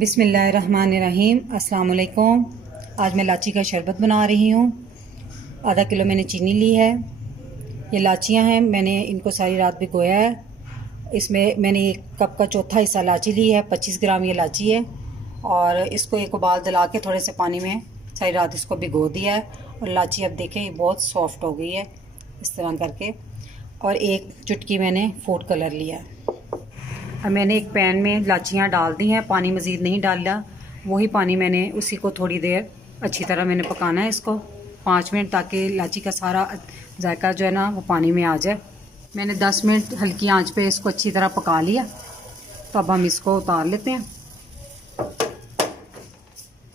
बिस्मिल्लाहिर्रहमानिर्रहीम। अस्सलाम वालेकुम। आज मैं लाची का शरबत बना रही हूँ। आधा किलो मैंने चीनी ली है। ये लाचियाँ हैं, मैंने इनको सारी रात भिगोया है। इसमें मैंने एक कप का चौथा हिस्सा लाची ली है। 25 ग्राम ये लाची है और इसको एक उबाल दिला के थोड़े से पानी में सारी रात इसको भिगो दिया है। और लाची अब देखें ये बहुत सॉफ्ट हो गई है इस तरह करके। और एक चुटकी मैंने फूड कलर लिया है। अब मैंने एक पैन में लाचियाँ डाल दी हैं, पानी मज़ीद नहीं डाला। वही पानी मैंने उसी को थोड़ी देर अच्छी तरह मैंने पकाना है इसको 5 मिनट, ताकि लाची का सारा जायका जो है ना वो पानी में आ जाए। मैंने 10 मिनट हल्की आंच पे इसको अच्छी तरह पका लिया। तो अब हम इसको उतार लेते हैं।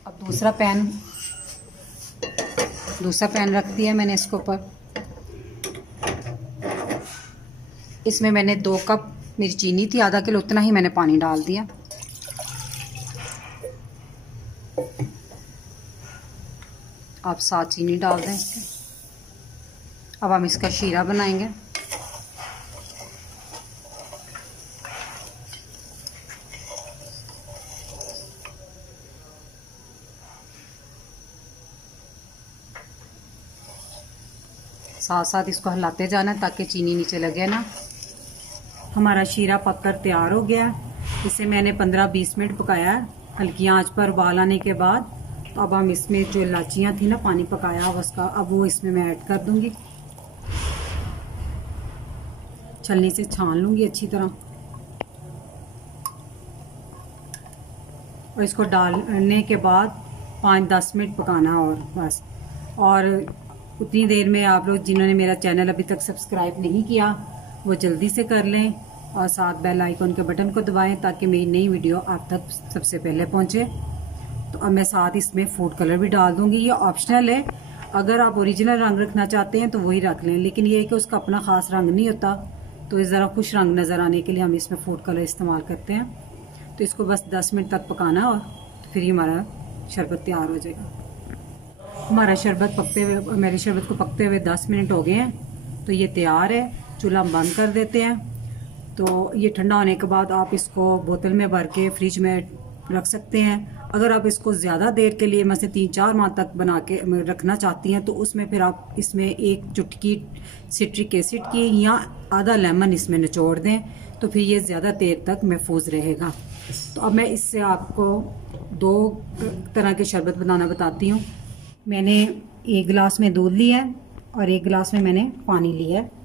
अब दूसरा पैन रख दिया मैंने इसके ऊपर। इसमें मैंने 2 कप मेरी चीनी थी, आधा किलो, उतना ही मैंने पानी डाल दिया। आप 7 चीनी डाल दें इसके। अब हम इसका शीरा बनाएंगे। साथ साथ इसको हिलाते जाना ताकि चीनी नीचे लगे ना। हमारा शीरा पककर तैयार हो गया। इसे मैंने 15-20 मिनट पकाया हल्की आंच पर उबाल आने के बाद। तो अब हम इसमें जो इलाचियाँ थी ना पानी पकाया उसका, अब वो इसमें मैं ऐड कर दूंगी। छलनी से छान लूँगी अच्छी तरह और इसको डालने के बाद 5-10 मिनट पकाना और बस। और उतनी देर में आप लोग जिन्होंने मेरा चैनल अभी तक सब्सक्राइब नहीं किया वो जल्दी से कर लें और साथ बेल आइकन के बटन को दबाएं ताकि मेरी नई वीडियो आप तक सबसे पहले पहुंचे। तो अब मैं साथ इसमें फूड कलर भी डाल दूंगी। ये ऑप्शनल है, अगर आप ओरिजिनल रंग रखना चाहते हैं तो वही रख लें, लेकिन ये है कि उसका अपना ख़ास रंग नहीं होता। तो इस ज़रा खुश रंग नज़र आने के लिए हम इसमें फूड कलर इस्तेमाल करते हैं। तो इसको बस 10 मिनट तक पकाना और फिर ही हमारा शरबत तैयार हो जाएगा। हमारा शरबत मेरे शरबत को पकते हुए 10 मिनट हो गए हैं। तो ये तैयार है। चूल्हा बंद कर देते हैं। तो ये ठंडा होने के बाद आप इसको बोतल में भर के फ्रिज में रख सकते हैं। अगर आप इसको ज़्यादा देर के लिए मतलब 3-4 माह तक बना के रखना चाहती हैं तो उसमें फिर आप इसमें एक चुटकी सिट्रिक एसिड की या आधा लेमन इसमें निचोड़ दें, तो फिर ये ज़्यादा देर तक महफूज रहेगा। तो अब मैं इससे आपको 2 तरह के शरबत बनाना बताती हूँ। मैंने 1 गिलास में दूध लिया है और 1 गिलास में मैंने पानी लिया है।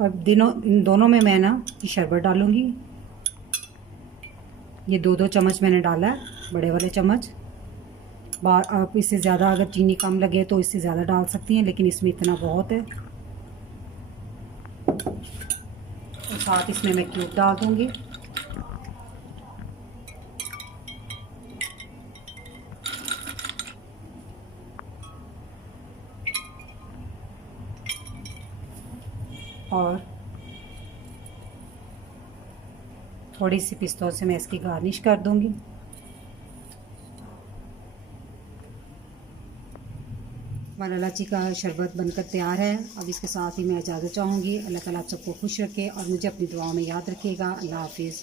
और इन दोनों में मैं ना शरबत डालूँगी। ये 2-2 चम्मच मैंने डाला है, बड़े वाले चम्मच। आप इससे ज़्यादा अगर चीनी कम लगे तो इससे ज़्यादा डाल सकती हैं, लेकिन इसमें इतना बहुत है। और साथ इसमें मैं क्यूब डाल दूँगी। और थोड़ी सी पिस्तौल से मैं इसकी गार्निश कर दूंगी। हमारा इलायची का शरबत बनकर तैयार है। अब इसके साथ ही मैं इजाज़त चाहूँगी। अल्लाह ताला आप सबको खुश रखे और मुझे अपनी दुआओं में याद रखिएगा। अल्लाह हाफिज़।